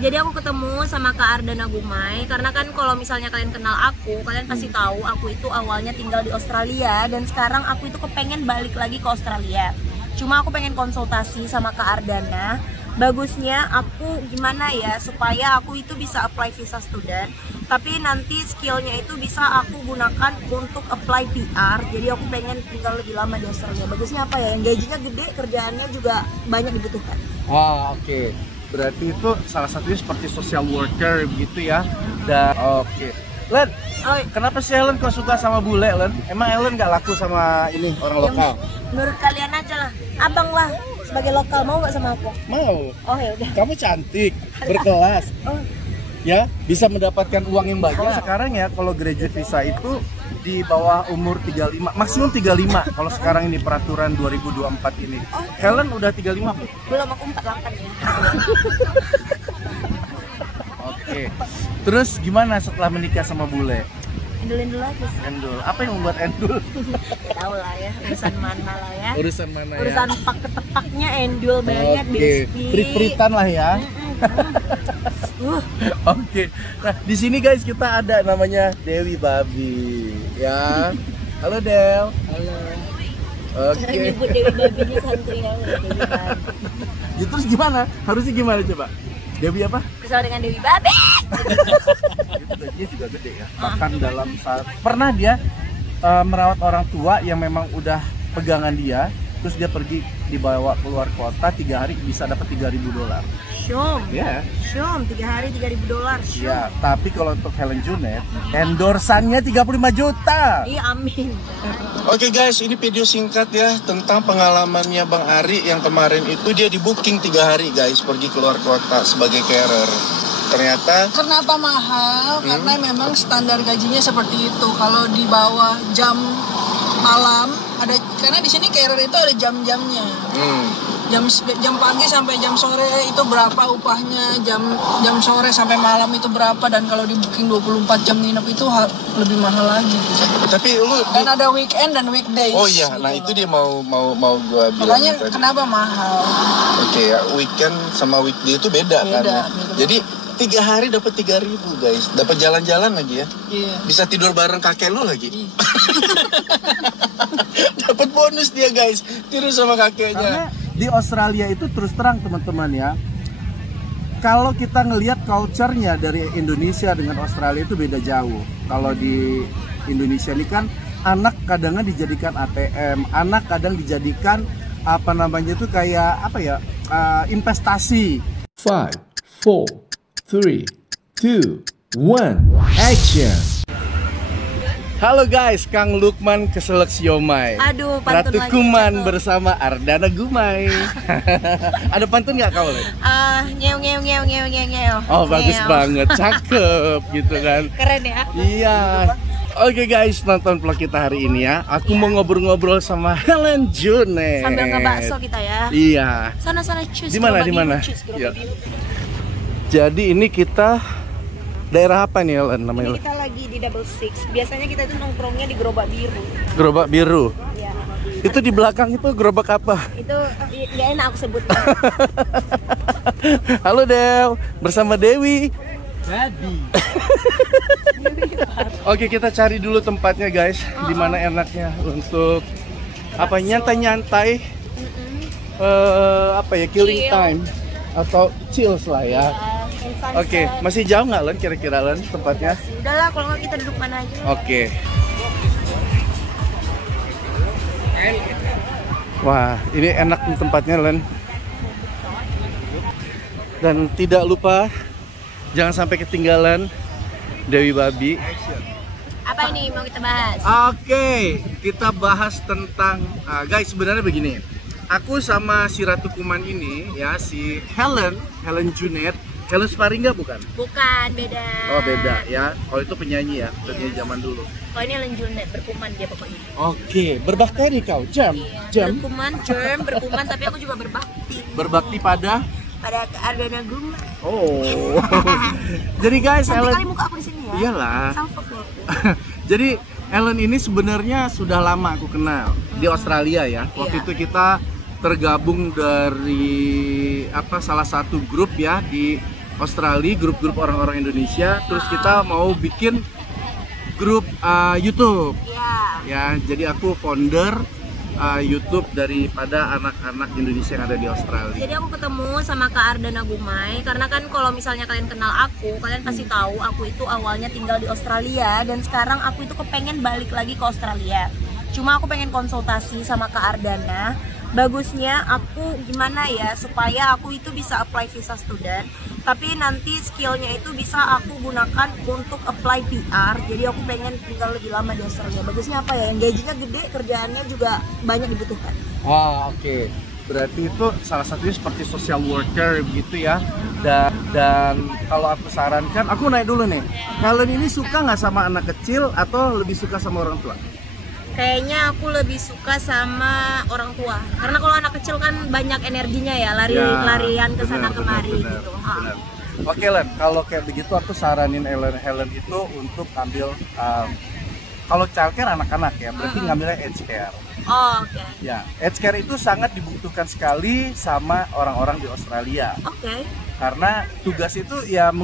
Jadi aku ketemu sama Kak Ardana Gumai karena kan kalau misalnya kalian kenal aku, kalian pasti tahu aku itu awalnya tinggal di Australia dan sekarang aku itu kepengen balik lagi ke Australia. Cuma aku pengen konsultasi sama Kak Ardana. Bagusnya aku gimana ya supaya aku itu bisa apply visa student, tapi nanti skillnya itu bisa aku gunakan untuk apply PR. Jadi aku pengen tinggal lebih lama di Australia. Bagusnya apa ya? Yang gajinya gede, kerjaannya juga banyak dibutuhkan. Oke. Berarti itu salah satunya seperti social worker begitu ya. Dan oke. Len, kenapa sih Ellen kok suka sama bule, Len? Emang Ellen nggak laku sama ini orang lokal? Menurut kalian aja lah. Abang lah sebagai lokal mau nggak sama aku? Mau. Oh ya udah. Kamu cantik, berkelas. Ya, bisa mendapatkan uang yang banyak. Kalau sekarang ya, kalau graduate visa itu di bawah umur 35, maksimum 35. Kalau sekarang ini peraturan 2024 ini. Helen udah 35 belum? Belum, aku 48 ya. Oke. Terus gimana setelah menikah sama bule? Endulin dulu aja sih. Endul. Apa yang membuat endul? Tahu lah ya, urusan mana lah ya. Urusan mana ya? Urusan pak-ketepaknya endul banget, Besti. Prit-pritan lah ya. Oke. Nah, di sini guys kita ada namanya Dewi Babi, ya. Halo Del. Halo. Oke. Nyebut Dewi Babinya santuy ya, Dewi Babi. Ya, terus gimana? Harusnya gimana coba? Dewi apa? Bersama dengan Dewi Babi. Itu gajinya juga gede ya. Bahkan dalam saat pernah dia merawat orang tua yang memang udah pegangan dia, terus dia pergi dibawa keluar kota 3 hari bisa dapat $3.000. Syom. Ya. Syom, 3 hari $3.000. Ya, tapi kalau untuk Helen Junet, endorsannya 35 juta. Iya, amin. Oke guys, ini video singkat ya tentang pengalamannya Bang Ari yang kemarin itu dia di booking 3 hari guys pergi keluar kota sebagai carer. Ternyata kenapa mahal? Karena memang standar gajinya seperti itu. Kalau di bawah jam malam ada, karena di sini carer itu ada jam-jamnya. Jam pagi sampai jam sore itu berapa upahnya, jam sore sampai malam itu berapa, dan kalau di booking 24 jam nginep itu lebih mahal lagi. Tapi lu dan ada weekend dan weekdays. Oh iya, nah itu dia mau gua bilang. Makanya tadi. kenapa mahal? Oke ya, weekend sama weekday itu beda kan. Ya? Jadi 3 hari dapat 3.000 guys, dapat jalan-jalan lagi ya. Iya. Bisa tidur bareng kakek lu lagi. Dapat bonus dia guys, tidur sama kakeknya. Karena di Australia itu terus terang teman-teman ya, kalau kita ngelihat culture-nya dari Indonesia dengan Australia itu beda jauh. Kalau di Indonesia ini kan anak kadang dijadikan ATM, anak kadang dijadikan apa namanya itu kayak apa ya, investasi. 5, 4, 3, 2, 1, action. Halo guys, Kang Lukman keselak siomay. Aduh, pantun Ratu lagi. Kuman bersama Ardana Gumai. Ada pantun nggak kau? Ngew. Oh bagus banget, cakep gitu kan. Keren ya. Iya. Oke guys, nonton vlog kita hari ini ya. Aku mau ngobrol-ngobrol sama Helen Junet. Sambil ngebakso kita ya. Iya. Sana cus. Di mana? Ya. Jadi ini kita daerah apa nih Helen namanya? Ini kita lagi di Double Six. Biasanya kita itu nongkrongnya di Gerobak Biru. Gerobak Biru. Ya. Itu di belakang itu gerobak apa? Itu nggak enak aku sebut. Halo Del, bersama Dewi. Oke, kita cari dulu tempatnya guys, di mana enaknya untuk apa nyantai-nyantai, apa ya, killing Chill. time atau chills lah ya. Oke, masih jauh nggak Len kira-kira Len tempatnya? Udahlah, kalau nggak kita duduk mana aja. Oke. Wah, ini enak nih tempatnya Len. Dan tidak lupa jangan sampai ketinggalan Dewi Babi. Apa ini mau kita bahas? Oke, kita bahas tentang guys, sebenarnya begini. Aku sama si Ratu Kuman ini ya, si Helen Junet. Helen Sparingga bukan? Bukan, beda. Oh beda ya. Kalau itu penyanyi ya, penyanyi zaman dulu. Kalau ini Helen Junet, berkuman dia pokoknya. Oke, berbakteri kau, jam. Berkuman, berkuman, tapi aku juga berbakti. Berbakti pada Ardana Gumai. Oh. Jadi guys, Cantik Helen. kali muka aku di sini ya. Iyalah. Salfok loh. Jadi Helen ini sebenarnya sudah lama aku kenal di Australia ya. Waktu Iya. itu kita tergabung dari salah satu grup ya di Australia, grup-grup orang-orang Indonesia. Terus kita mau bikin grup YouTube. Iya. Ya, jadi aku founder YouTube daripada anak-anak Indonesia yang ada di Australia. Jadi aku ketemu sama Kak Ardana Gumai karena kan kalau misalnya kalian kenal aku, kalian pasti tahu aku itu awalnya tinggal di Australia dan sekarang aku itu kepengen balik lagi ke Australia. Cuma aku pengen konsultasi sama Kak Ardana. Bagusnya aku gimana ya supaya aku itu bisa apply visa student, tapi nanti skillnya itu bisa aku gunakan untuk apply PR. Jadi aku pengen tinggal lebih lama di Australia. Bagusnya apa ya? Yang gajinya gede, kerjaannya juga banyak dibutuhkan. Wah, oke. Berarti itu salah satunya seperti social worker gitu ya. Dan kalau aku sarankan, aku naik dulu nih. Kalian ini suka nggak sama anak kecil atau lebih suka sama orang tua? Kayaknya aku lebih suka sama orang tua. Karena kalau anak kecil kan banyak energinya ya, larian ke sana kemari gitu. Benar. Oke Len, kalau kayak begitu aku saranin Helen itu untuk ambil kalau childcare anak-anak ya, berarti ngambilnya aged care. Oh, oke. Ya, aged care itu sangat dibutuhkan sekali sama orang-orang di Australia. Oke. Karena tugas itu ya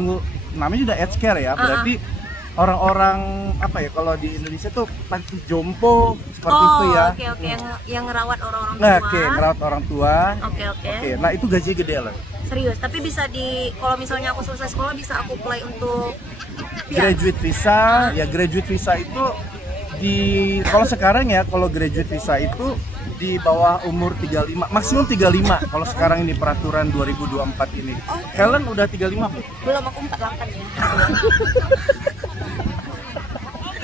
namanya juga aged care ya, berarti orang-orang apa ya, kalau di Indonesia tuh panti jompo seperti itu ya. Oke. Yang ngerawat orang-orang tua. Nah, ngerawat orang tua. Oke. Nah, itu gajinya gede lah. Serius, tapi bisa kalau misalnya aku selesai sekolah bisa aku apply untuk Graduate visa. Ya, graduate visa itu kalau sekarang ya, kalau graduate visa itu di bawah umur 35, maksimum 35 kalau sekarang ini peraturan 2024 ini. Helen udah 35 belum? Belum, aku 48 ya.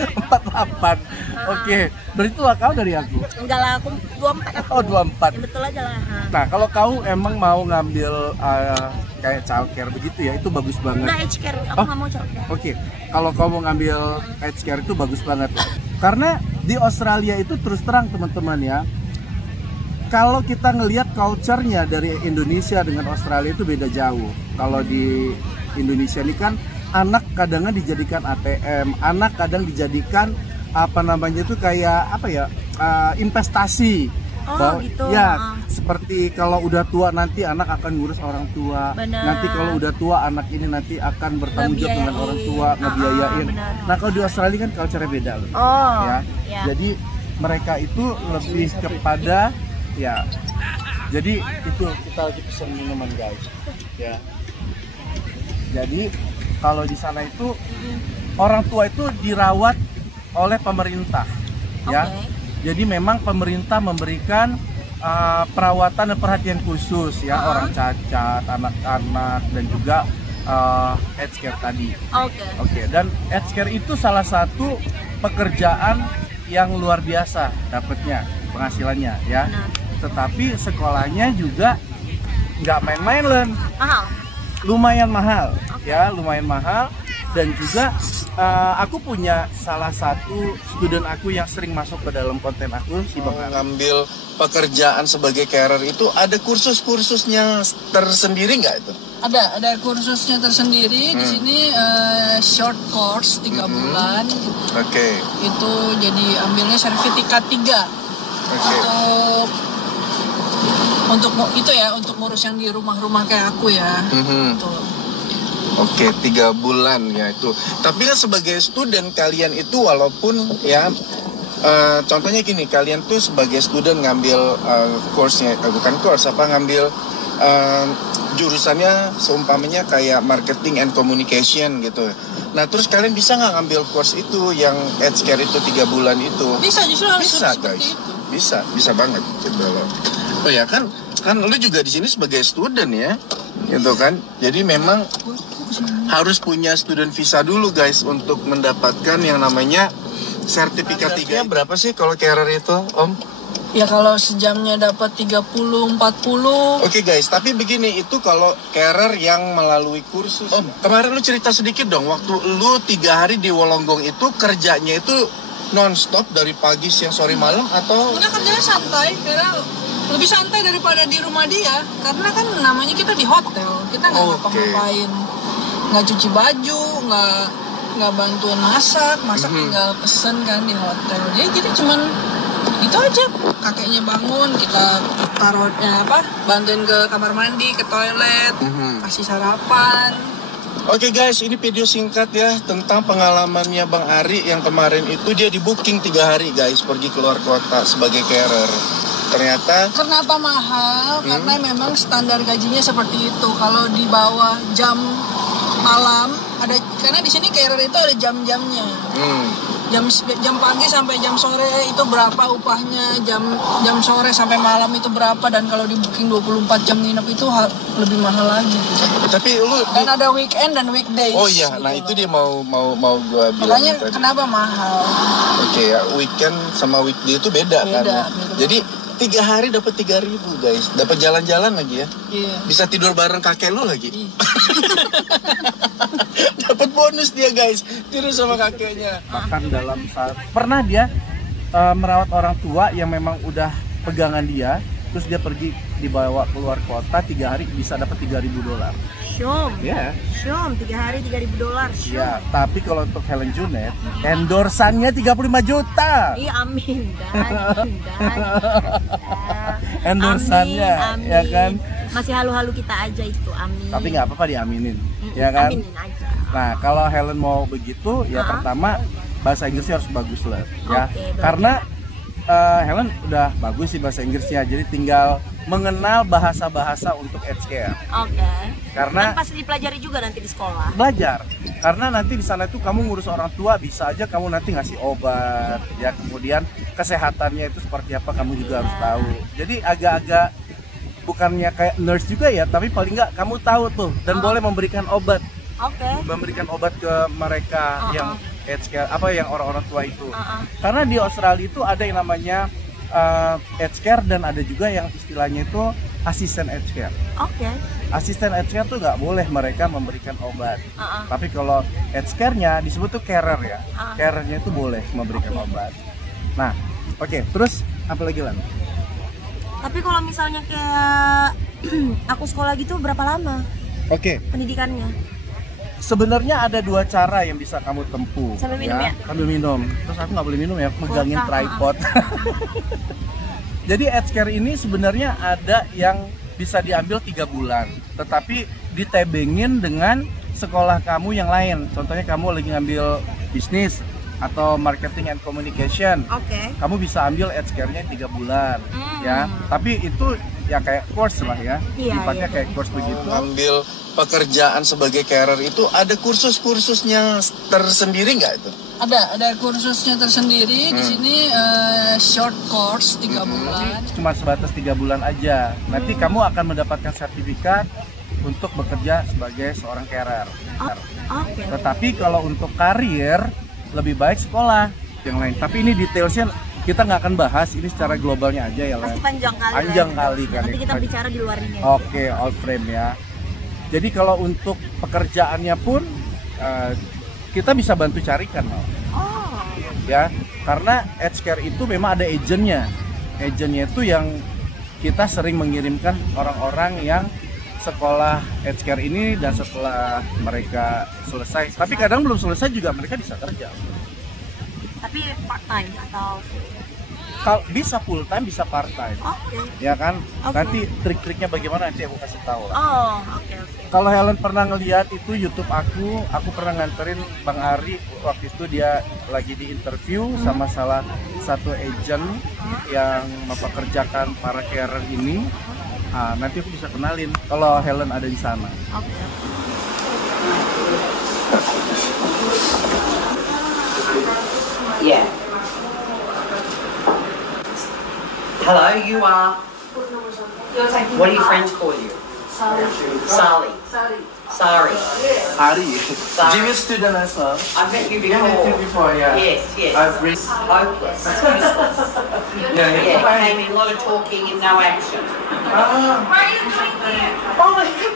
48. Oke. Berarti tua kau dari aku? Enggak lah, aku 24 aku. Oh, 24. Betul aja lah. Nah, kalau kau emang mau ngambil kayak childcare begitu ya, itu bagus banget. Enggak, aged care, aku nggak mau childcare. Oke, kalau kau mau ngambil aged care itu bagus banget. Karena di Australia itu terus terang teman-teman ya, kalau kita ngelihat culture-nya dari Indonesia dengan Australia itu beda jauh. Kalau di Indonesia ini kan anak kadang dijadikan ATM, anak kadang dijadikan apa namanya itu kayak apa ya, investasi. Gitu. Ya, seperti kalau udah tua nanti anak akan ngurus orang tua. Benar. Nanti kalau udah tua anak ini nanti akan bertanggung jawab dengan orang tua, ngebiayain. Benar. Nah, kalau di Australia kan culture-nya beda loh. Ya. Jadi mereka itu lebih kepada ya. Jadi itu kita lagi pesan minuman guys. Ya. Jadi kalau di sana itu orang tua itu dirawat oleh pemerintah. Ya. Jadi memang pemerintah memberikan perawatan dan perhatian khusus ya, orang cacat, anak-anak, dan juga aged care tadi. Oke. Dan aged care itu salah satu pekerjaan yang luar biasa dapatnya penghasilannya ya. Tetapi sekolahnya juga nggak main-main Len. Lumayan mahal ya, lumayan mahal. Dan juga aku punya salah satu student aku yang sering masuk ke dalam konten aku, si Bang Ari. Ngambil pekerjaan sebagai carer itu ada kursus-kursusnya tersendiri nggak itu? Ada kursusnya tersendiri. Di sini short course 3 bulan. Oke. Itu jadi ambilnya sertifikat 3. Untuk itu ya, untuk ngurus yang di rumah-rumah kayak aku ya. Gitu. Oke, 3 bulan ya itu. Tapi kan sebagai student kalian itu walaupun ya contohnya gini, kalian tuh sebagai student ngambil course-nya, bukan course, ngambil jurusannya seumpamanya kayak marketing and communication gitu. Nah, terus kalian bisa nggak ngambil course itu yang aged care itu 3 bulan itu? Bisa, justru harus bisa seperti guys. itu. Bisa banget gitu loh. Oh ya kan lu juga di sini sebagai student ya, gitu kan. Jadi memang harus punya student visa dulu guys untuk mendapatkan yang namanya sertifikat 3. Berapa sih kalau carer itu, Om? Ya kalau sejamnya dapat 30-40. Oke guys, tapi begini, itu kalau carer yang melalui kursus. Om, kemarin lu cerita sedikit dong, waktu lu 3 hari di Wollongong itu kerjanya itu non-stop dari pagi, siang, sore, malam atau? Udah kerjanya santai, karena lebih santai daripada di rumah dia. Karena kan namanya kita di hotel, kita nggak ngapa-ngapain, nggak cuci baju, nggak bantuin masak tinggal pesen kan di hotel. Jadi cuman itu aja, kakeknya bangun, kita taruhnya bantuin ke kamar mandi, ke toilet, kasih sarapan, Oke guys, ini video singkat ya tentang pengalamannya Bang Ari yang kemarin itu dia di booking 3 hari guys pergi keluar kota sebagai carer. Ternyata Kenapa mahal? Karena memang standar gajinya seperti itu. Kalau di bawah jam malam ada, karena di sini carer itu ada jam-jamnya. Jam pagi sampai jam sore itu berapa upahnya, jam sore sampai malam itu berapa, dan kalau di booking 24 jam nginep itu lebih mahal lagi. tapi lu Dan ada weekend dan weekdays. oh iya, nah itu dia mau gua bilang Makanya tadi. kenapa mahal? Oke ya, weekend sama weekday itu beda kan. Beda, Ya? beda. Jadi 3 hari dapat 3.000 guys, dapat jalan-jalan lagi ya. Iya. Bisa tidur bareng kakek lu lagi. Iya. Dapat bonus dia guys, tidur sama kakeknya. Bahkan dalam saat pernah dia merawat orang tua yang memang udah pegangan dia, terus dia pergi dibawa keluar kota 3 hari bisa dapat $3.000. Syom, Ya. Syom, 3 hari $3.000. Syom. Ya, tapi kalau untuk Helen Junet, endorsannya 35 juta. Iya, amin dan. Endorsannya, amin. ya kan? Masih halu-halu kita aja itu, amin. Tapi nggak apa-apa diaminin, ya kan? Aminin aja. Nah, kalau Helen mau begitu, ya pertama bahasa Inggrisnya harus bagus lah, ya. Oke, bagus. Karena Helen udah bagus sih bahasa Inggrisnya, jadi tinggal mengenal bahasa-bahasa untuk aged care. Oke. Karena Dan pasti dipelajari juga nanti di sekolah. belajar, karena nanti di sana itu kamu ngurus orang tua, bisa aja kamu nanti ngasih obat, ya, kemudian kesehatannya itu seperti apa kamu juga harus tahu. Jadi agak-agak bukannya kayak nurse juga ya, tapi paling nggak kamu tahu tuh dan boleh memberikan obat. Oke. Memberikan obat ke mereka yang aged care, apa yang orang-orang tua itu. Karena di Australia itu ada yang namanya aged care dan ada juga yang istilahnya itu asisten aged care. Oke. Asisten aged care tuh nggak boleh mereka memberikan obat. Tapi kalau aged care-nya disebut tuh carer ya. Carer-nya itu boleh memberikan obat. Nah, oke, terus apa lagi Lan? Tapi kalau misalnya kayak aku sekolah gitu berapa lama Oke, pendidikannya? sebenarnya ada 2 cara yang bisa kamu tempuh. Sambil minum ya? Sambil minum. Terus aku nggak boleh minum ya, megangin Kuota, tripod. Jadi aged care ini sebenarnya ada yang bisa diambil 3 bulan, tetapi ditebengin dengan sekolah kamu yang lain. Contohnya kamu lagi ngambil bisnis atau marketing and communication, Oke. kamu bisa ambil aged care-nya 3 bulan, ya. Tapi itu ya kayak course lah ya, Iya, sifatnya iya. kayak course begitu. Ambil pekerjaan sebagai carer itu ada kursus-kursusnya tersendiri nggak itu? Ada kursusnya tersendiri di sini, short course 3 bulan. Cuma sebatas 3 bulan aja. Nanti kamu akan mendapatkan sertifikat untuk bekerja sebagai seorang carer. Oke. Tetapi kalau untuk karir lebih baik sekolah yang lain. Tapi ini detailsnya kita nggak akan bahas, ini secara globalnya aja ya Pasti Len. panjang kali. Panjang Len. kali kan. Nanti kita bicara di luar ini. Oke, all frame ya. Jadi kalau untuk pekerjaannya pun kita bisa bantu carikan, Mal. Oh. Ya, karena aged care itu memang ada agentnya. Agentnya itu yang kita sering mengirimkan orang-orang yang sekolah aged care ini, dan setelah mereka selesai, tapi kadang belum selesai juga mereka bisa kerja. Tapi part time atau Kalau bisa full time, bisa part time, oke. ya kan? Oke. Nanti trik-triknya bagaimana nanti aku kasih tahu. Oh, oke. Kalau Helen pernah ngelihat itu YouTube aku pernah nganterin Bang Ari waktu itu dia lagi di interview sama salah satu agent yang mempekerjakan para carer ini. Ah, nanti aku bisa kenalin kalau Helen ada di sana. Oke. Yeah. Hello, you are. What do your friends call you? Sally. Sorry. Ari, Jimmy student as well. I've met you Yeah, met you before. before, yeah. Yes, yes. I've read. Hopeless. Useless. Yeah, Yeah, came in a lot of talking and no action. Ah, What are you doing here? oh my God.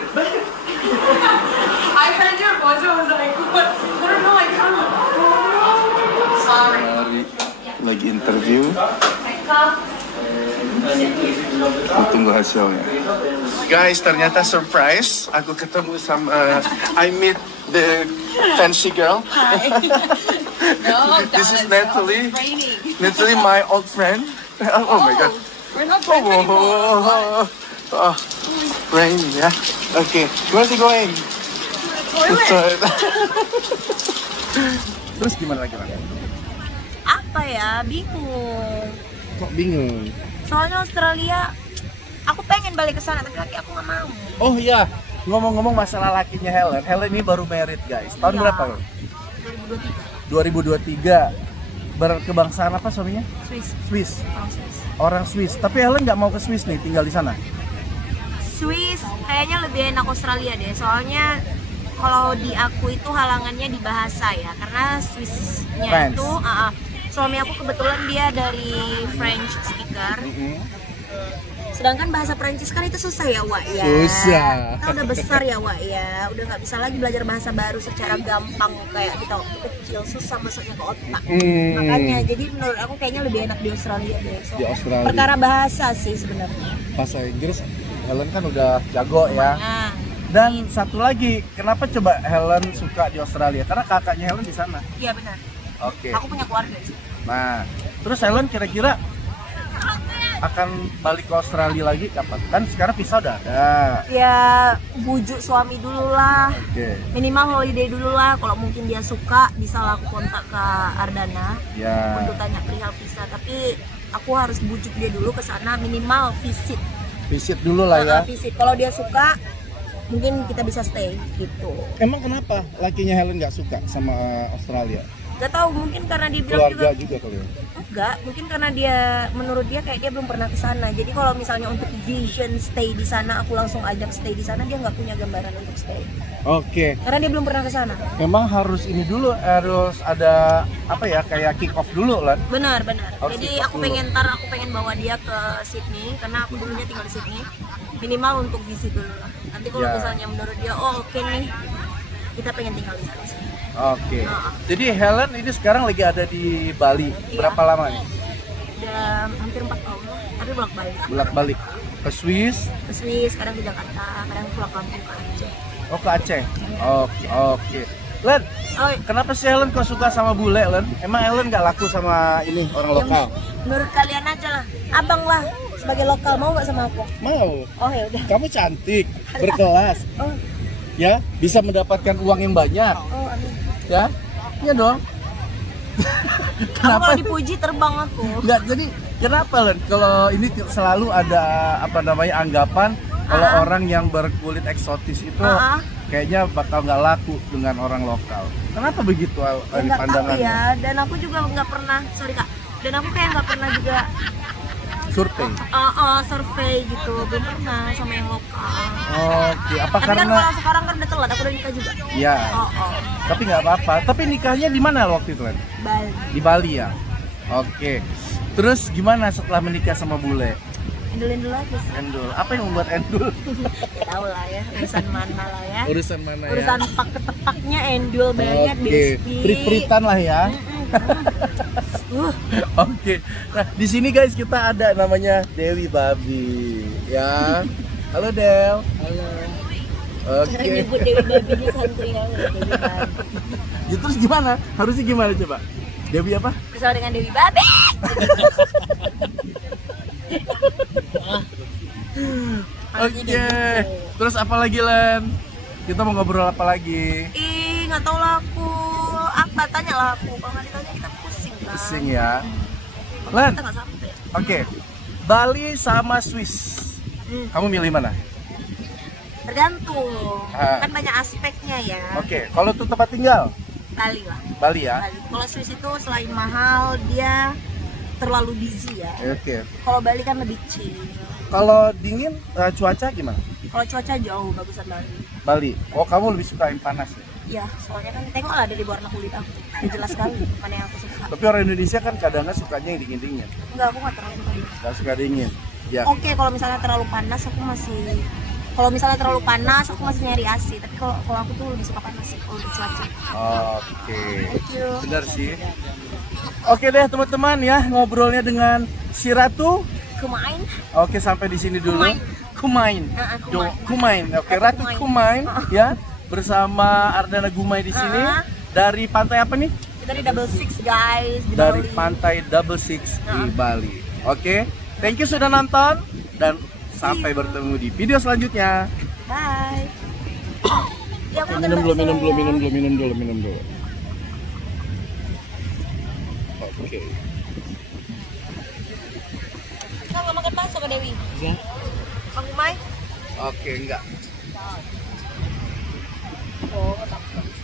I heard your voice. I was like, what? I don't know. I can't. Sorry. Ari lagi interview. Tunggu hasilnya. Guys, ternyata surprise. Aku ketemu sama I meet the fancy girl. No, This is Natalie. Natalie, my old friend. Oh my God. We're not friends anymore. Oh, rain, yeah. Okay, where's he going? toilet. Terus gimana lagi, Lan? Apa ya, bingung. Kok bingung? Soalnya Australia, aku pengen balik ke sana tapi laki aku nggak mau. Oh iya, ngomong-ngomong masalah lakinya Helen. Helen ini baru married, guys. Tahun Iya. berapa lo? 2023. 2023. Berkebangsaan apa suaminya? Swiss. Swiss. Orang Swiss. Orang Swiss. Tapi Helen nggak mau ke Swiss nih, tinggal di sana. Swiss kayaknya lebih enak Australia deh. Soalnya kalau di aku itu halangannya di bahasa ya, karena Swissnya French. itu suami aku kebetulan dia dari French speaker. Sedangkan bahasa Prancis kan itu susah ya, Wak ya. Susah. Kita udah besar ya, Wak ya. Udah nggak bisa lagi belajar bahasa baru secara gampang kayak kita waktu kecil, susah masuknya ke otak. Makanya jadi menurut aku kayaknya lebih enak di Australia deh. So, Di Australia. perkara bahasa sih sebenarnya. Bahasa Inggris Helen kan udah jago ya. Nah, Dan satu lagi, kenapa coba Helen suka di Australia? Karena kakaknya Helen di sana. iya benar. Oke. Aku punya keluarga di situ. Nah, terus Helen kira-kira akan balik ke Australia lagi kapan? Kan sekarang visa udah ada. Ya bujuk suami dulu lah, Oke. minimal holiday dulu lah. Kalau mungkin dia suka bisa lah aku kontak ke Ardana Ya. untuk tanya perihal visa. Tapi aku harus bujuk dia dulu ke sana, minimal visit. Visit dulu lah ya. Visit. Kalau dia suka mungkin kita bisa stay gitu. Emang kenapa lakinya Helen nggak suka sama Australia? Gak tahu, mungkin karena dia bilang Keluarga juga juga kali ya? enggak, mungkin karena dia menurut dia kayak dia belum pernah ke sana. Jadi kalau misalnya untuk vision stay di sana, aku langsung ajak stay di sana, dia nggak punya gambaran untuk stay. Oke. Karena dia belum pernah ke sana. Memang harus ini dulu, harus ada apa ya, kayak kick off dulu lah. Benar. Harus Jadi ikut aku dulu. pengen bawa dia ke Sydney karena aku dulunya tinggal di Sydney. Minimal untuk visit dulu lah. Nanti kalau Ya. misalnya menurut dia, oh oke nih, kita pengen tinggal di sana. Oke. Jadi Helen ini sekarang lagi ada di Bali. Iya. Berapa lama nih? Udah hampir 4 tahun lah, tapi bolak-balik. Bolak-balik ke Swiss. Ke Swiss, kadang ke Jakarta, kadang pulang kampung ke Aceh. Oh, ke Aceh. Oke. Len, Oh, kenapa sih Helen kok suka sama bule, Len? Emang Helen nggak laku sama ini orang lokal? menurut kalian aja lah, abang lah sebagai lokal mau nggak sama aku? Mau. Oh ya udah. Kamu cantik, berkelas, Oh, ya, bisa mendapatkan uang yang banyak, oh amin. ya? Iya dong. Aku kalau dipuji terbang aku. Enggak, jadi kenapa Len? Kalau ini selalu ada apa namanya anggapan kalau orang yang berkulit eksotis itu kayaknya bakal nggak laku dengan orang lokal. Kenapa begitu Ya, ini nggak tahu pandangannya? ya, dan aku juga nggak pernah, sorry kak, dan aku kayak nggak pernah juga Survei. survei gitu, belum pernah sama yang lokal. Oke, apa Tapi kan karena kalau sekarang kan udah telat, aku udah nikah juga. ya, Oh, tapi nggak apa-apa. Tapi nikahnya di mana waktu itu, Len? Bali. Di Bali ya. Oke. Terus gimana setelah menikah sama bule? Endulin dulu aja sih. Endul. Apa yang membuat endul? Tahu lah ya, urusan mana lah ya. Urusan mana ya? Urusan pak-ketepaknya endul banget, Oke, Besti. prit-pritan lah ya. Oke. Nah, di sini guys kita ada namanya Dewi Babi, ya. Halo Del. Halo. Cara Oke. nyebut Dewi Babi ini santuy ya, Dewi Babi. Ya, terus gimana? Harusnya gimana coba? Dewi apa? Bersama dengan Dewi Babi. Oke. Terus apa lagi Len? Kita mau ngobrol apa lagi? Ih, nggak tahu lah aku. Apa? Tanya lah aku. Kalau nggak ditanya kita pusing lah. Pusing ya. Len. Kita nggak sampai. Oke. Bali sama Swiss. Kamu milih mana? Tergantung. Ah. Kan banyak aspeknya ya. Oke. Kalau tuh tempat tinggal Bali lah. Bali ya. Bali. Kalau Swiss itu selain mahal, dia terlalu busy ya. Oke. Kalau Bali kan lebih chill. Kalau dingin cuaca gimana? Kalau cuaca jauh bagusan Bali. Bali. Oh, kamu lebih suka yang panas ya? Ya, soalnya kan tengok lah dari warna kulit aku. Jelas sekali mana yang aku suka. Tapi orang Indonesia kan kadang-kadang sukanya yang dingin-dingin. Enggak, aku nggak terlalu suka dingin. Gak suka dingin. Ya. Oke, kalau misalnya terlalu panas aku masih nyari AC, tapi kalau aku tuh lebih suka panas sih kalau di cuaca. Oke. Thank you. Benar sih. Oke deh teman-teman ya, ngobrolnya dengan si Ratu. Kumain. Oke, sampai di sini dulu. Kumain. Kumain. Kumain. Oke, Ratu Kumain ya, bersama Ardana Gumai di sini. Dari pantai apa nih? Kita di Double Six guys di Dari Bali. pantai Double Six di Bali. Oke, thank you sudah nonton dan sampai bertemu di video selanjutnya. Bye. Ya, aku makan Minum dulu, bakso. minum dulu. Oke. Kak, nggak makan bakso Kak Dewi? Ya. Kang Umay? Oke, enggak. Oh, takut.